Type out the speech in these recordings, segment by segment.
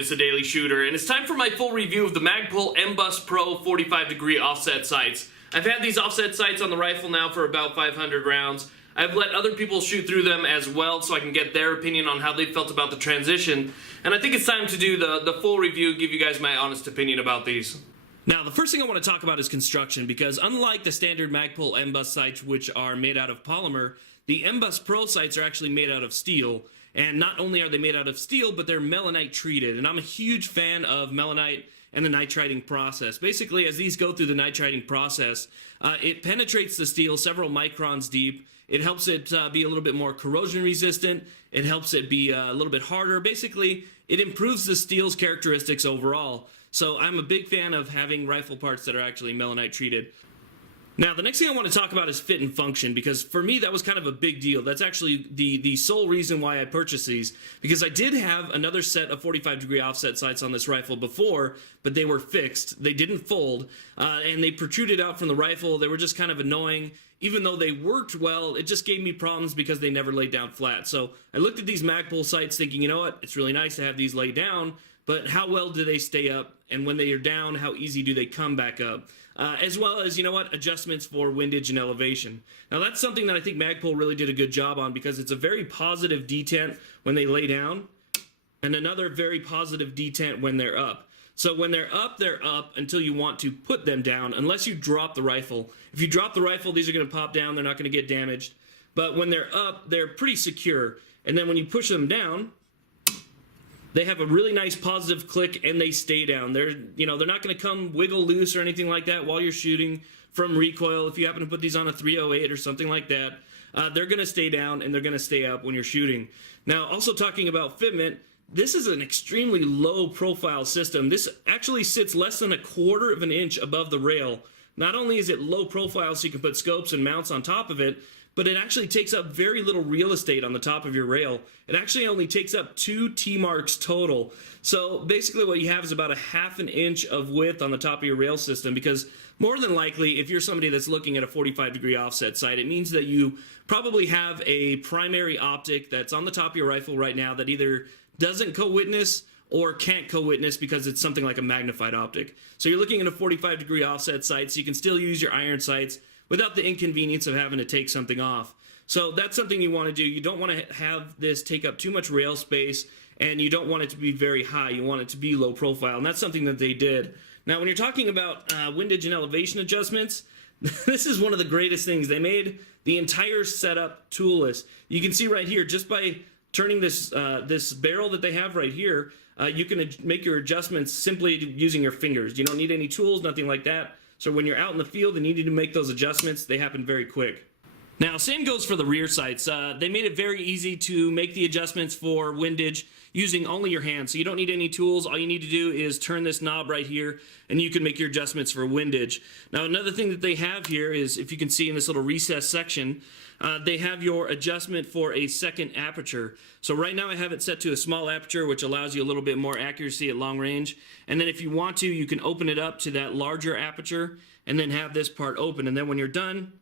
it's the Daily Shooter, and it's time for my full review of the MagPul Mbus Pro 45-degree offset sights. I've had these offset sights on the rifle now for about 500 rounds. I've let other people shoot through them as well so I can get their opinion on how they felt about the transition, and I think it's time to do the full review, give you guys my honest opinion about these. Now, the first thing I want to talk about is construction, because unlike the standard MagPul Mbus sights, which are made out of polymer, the Mbus Pro sights are actually made out of steel. And not only are they made out of steel, but they're Melonite treated. And I'm a huge fan of Melonite and the nitriding process. Basically, as these go through the nitriding process, it penetrates the steel several microns deep. It helps it be a little bit more corrosion resistant. It helps it be a little bit harder. Basically, it improves the steel's characteristics overall. So I'm a big fan of having rifle parts that are actually Melonite treated. Now, the next thing I want to talk about is fit and function, because for me that was kind of a big deal. That's actually the sole reason why I purchased these, because I did have another set of 45-degree offset sights on this rifle before, but they were fixed. They didn't fold, and they protruded out from the rifle. They were just kind of annoying. Even though they worked well, it just gave me problems because they never laid down flat. So I looked at these MagPul sights thinking, you know what, it's really nice to have these laid down, but how well do they stay up? And when they are down, how easy do they come back up? As well as, you know what, adjustments for windage and elevation. Now that's something that I think MagPul really did a good job on, because it's a very positive detent when they lay down, and another very positive detent when they're up. So when they're up until you want to put them down, unless you drop the rifle. If you drop the rifle, these are going to pop down, they're not going to get damaged. But when they're up, they're pretty secure. And then when you push them down, they have a really nice positive click and they stay down. They're not going to come wiggle loose or anything like that while you're shooting from recoil. If you happen to put these on a 308 or something like that, they're going to stay down and they're going to stay up when you're shooting. Now, also talking about fitment, this is an extremely low profile system. This actually sits less than 1/4 of an inch above the rail. Not only is it low profile so you can put scopes and mounts on top of it, but it actually takes up very little real estate on the top of your rail. It actually only takes up 2 T-marks total. So basically what you have is about 1/2 inch of width on the top of your rail system, because more than likely, if you're somebody that's looking at a 45-degree offset sight, it means that you probably have a primary optic that's on the top of your rifle right now that either doesn't co-witness or can't co-witness because it's something like a magnified optic. So you're looking at a 45-degree offset sight, so you can still use your iron sights without the inconvenience of having to take something off. So that's something you want to do. You don't want to have this take up too much rail space, and you don't want it to be very high. You want it to be low profile, and that's something that they did. Now, when you're talking about windage and elevation adjustments, this is one of the greatest things. They made the entire setup toolless. You can see right here, just by turning this, this barrel that they have right here, you can make your adjustments simply using your fingers. You don't need any tools, nothing like that. So when you're out in the field and you need to make those adjustments, they happen very quick. Now, same goes for the rear sights. They made it very easy to make the adjustments for windage using only your hands. So you don't need any tools. All you need to do is turn this knob right here, and you can make your adjustments for windage. Now, another thing that they have here is, if you can see in this little recess section, they have your adjustment for a second aperture. So right now I have it set to a small aperture, which allows you a little bit more accuracy at long range. And then if you want to, you can open it up to that larger aperture and then have this part open. And then when you're done,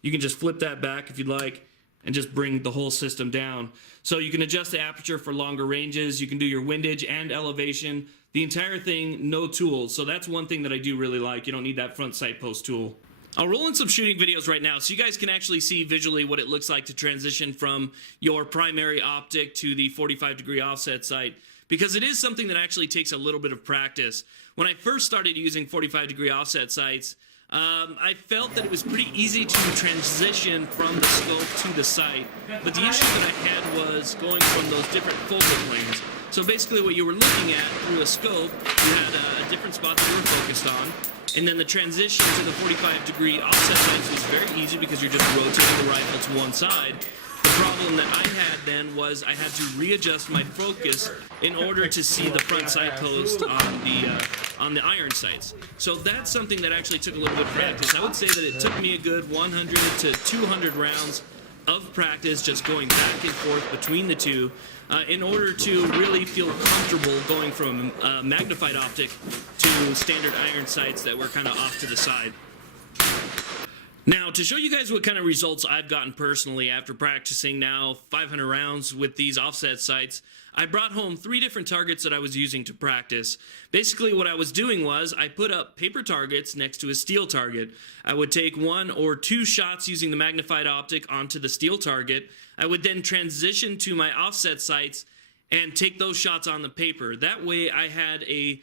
you can just flip that back if you'd like and just bring the whole system down. So you can adjust the aperture for longer ranges. You can do your windage and elevation. The entire thing, no tools. So that's one thing that I do really like. You don't need that front sight post tool. I'll roll in some shooting videos right now so you guys can actually see visually what it looks like to transition from your primary optic to the 45-degree offset sight, because it is something that actually takes a little bit of practice. When I first started using 45-degree offset sights, I felt that it was pretty easy to transition from the scope to the sight, but the issue that I had was going from those different focal planes. So basically what you were looking at through a scope, you had a different spot that you were focused on, and then the transition to the 45-degree offset sights was very easy because you're just rotating the rifle to one side. The problem that I had then was I had to readjust my focus in order to see the front sight post on the iron sights. So that's something that actually took a little bit of practice. I would say that it took me a good 100 to 200 rounds of practice just going back and forth between the two in order to really feel comfortable going from magnified optic to standard iron sights that were kind of off to the side. Now, to show you guys what kind of results I've gotten personally after practicing now 500 rounds with these offset sights, I brought home 3 different targets that I was using to practice. Basically, what I was doing was I put up paper targets next to a steel target. I would take 1 or 2 shots using the magnified optic onto the steel target. I would then transition to my offset sights and take those shots on the paper. That way, I had a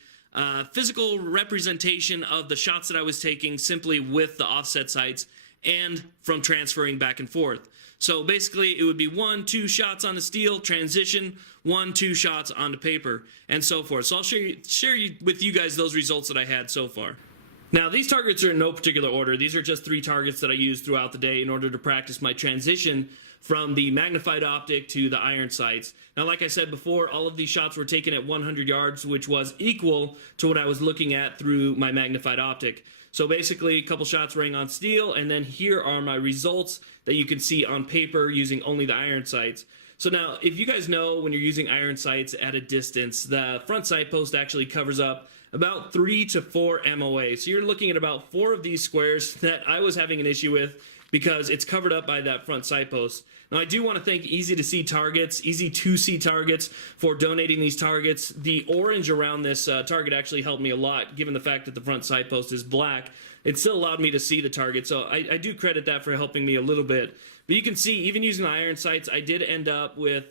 physical representation of the shots that I was taking simply with the offset sights and from transferring back and forth. So basically it would be 1, 2 shots on the steel, transition, 1, 2 shots onto paper, and so forth. So I'll share with you guys those results that I had so far. Now, these targets are in no particular order. These are just 3 targets that I use throughout the day in order to practice my transition from the magnified optic to the iron sights. Now, like I said before, all of these shots were taken at 100 yards, which was equal to what I was looking at through my magnified optic. So basically, a couple shots rang on steel, and then here are my results that you can see on paper using only the iron sights. So now, if you guys know, when you're using iron sights at a distance, the front sight post actually covers up about 3 to 4 MOA. So you're looking at about 4 of these squares that I was having an issue with because it's covered up by that front sight post. Now, I do want to thank Easy to See Targets, Easy to See Targets, for donating these targets. The orange around this target actually helped me a lot, given the fact that the front sight post is black. It still allowed me to see the target, so I do credit that for helping me a little bit. But you can see, even using the iron sights, I did end up with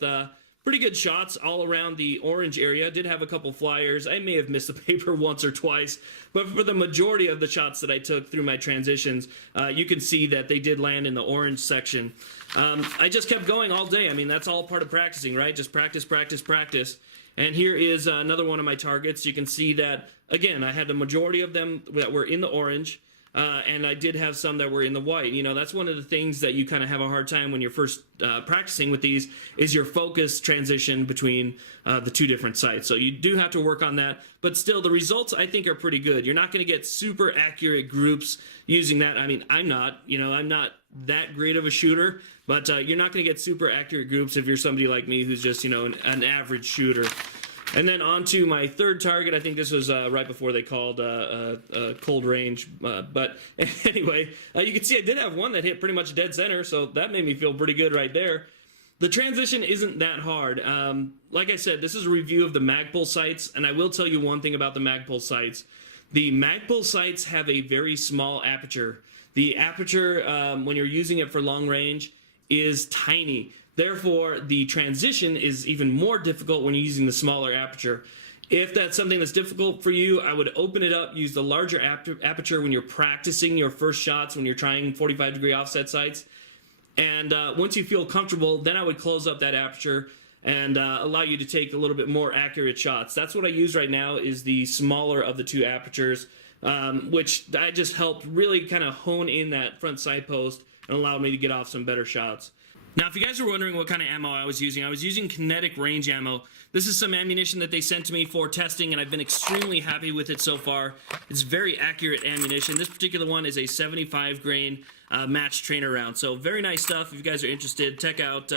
pretty good shots all around the orange area. I did have a couple flyers. I may have missed the paper once or twice, but for the majority of the shots that I took through my transitions, you can see that they did land in the orange section. I just kept going all day. I mean, that's all part of practicing, right? Just practice, practice, practice. And here is another one of my targets. You can see that, again, I had the majority of them that were in the orange. And I did have some that were in the white. You know, that's one of the things that you kind of have a hard time when you're first practicing with these, is your focus transition between the 2 different sights. So you do have to work on that, but still the results I think are pretty good. You're not going to get super accurate groups using that. I mean, I'm not that great of a shooter, but you're not going to get super accurate groups if you're somebody like me who's just, an average shooter. And then on to my 3rd target. I think this was right before they called cold range. But anyway, you can see I did have one that hit pretty much dead center, so that made me feel pretty good right there. The transition isn't that hard. Like I said, this is a review of the MagPul sights, and I will tell you one thing about the MagPul sights. The MagPul sights have a very small aperture. The aperture, when you're using it for long range, is tiny. Therefore, the transition is even more difficult when you're using the smaller aperture. If that's something that's difficult for you, I would open it up, use the larger aperture when you're practicing your first shots, when you're trying 45-degree offset sights. And once you feel comfortable, then I would close up that aperture and allow you to take a little bit more accurate shots. That's what I use right now, is the smaller of the 2 apertures, which I just helped really kind of hone in that front sight post and allowed me to get off some better shots. Now, if you guys are wondering what kind of ammo I was using kinetic range ammo. This is some ammunition that they sent to me for testing, and I've been extremely happy with it so far. It's very accurate ammunition. This particular one is a 75 grain match trainer round, so very nice stuff. If you guys are interested, check out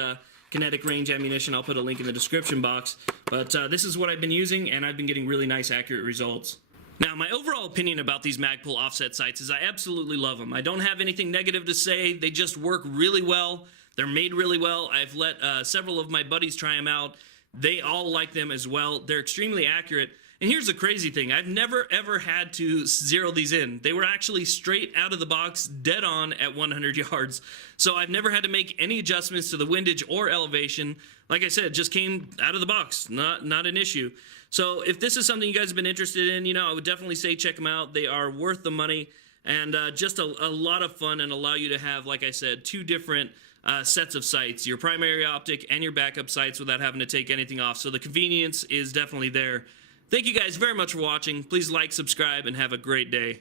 kinetic range ammunition. I'll put a link in the description box. But this is what I've been using, and I've been getting really nice, accurate results. Now, my overall opinion about these MagPul offset sights is I absolutely love them. I don't have anything negative to say. They just work really well. They're made really well. I've let several of my buddies try them out. They all like them as well. They're extremely accurate. And here's the crazy thing. I've never, ever had to zero these in. They were actually straight out of the box, dead on at 100 yards. So I've never had to make any adjustments to the windage or elevation. Like I said, it just came out of the box. Not an issue. So if this is something you guys have been interested in, I would definitely say check them out. They are worth the money, and just a lot of fun, and allow you to have, like I said, 2 different sets of sights, your primary optic and your backup sights, without having to take anything off. So the convenience is definitely there. Thank you guys very much for watching. Please like, subscribe, and have a great day.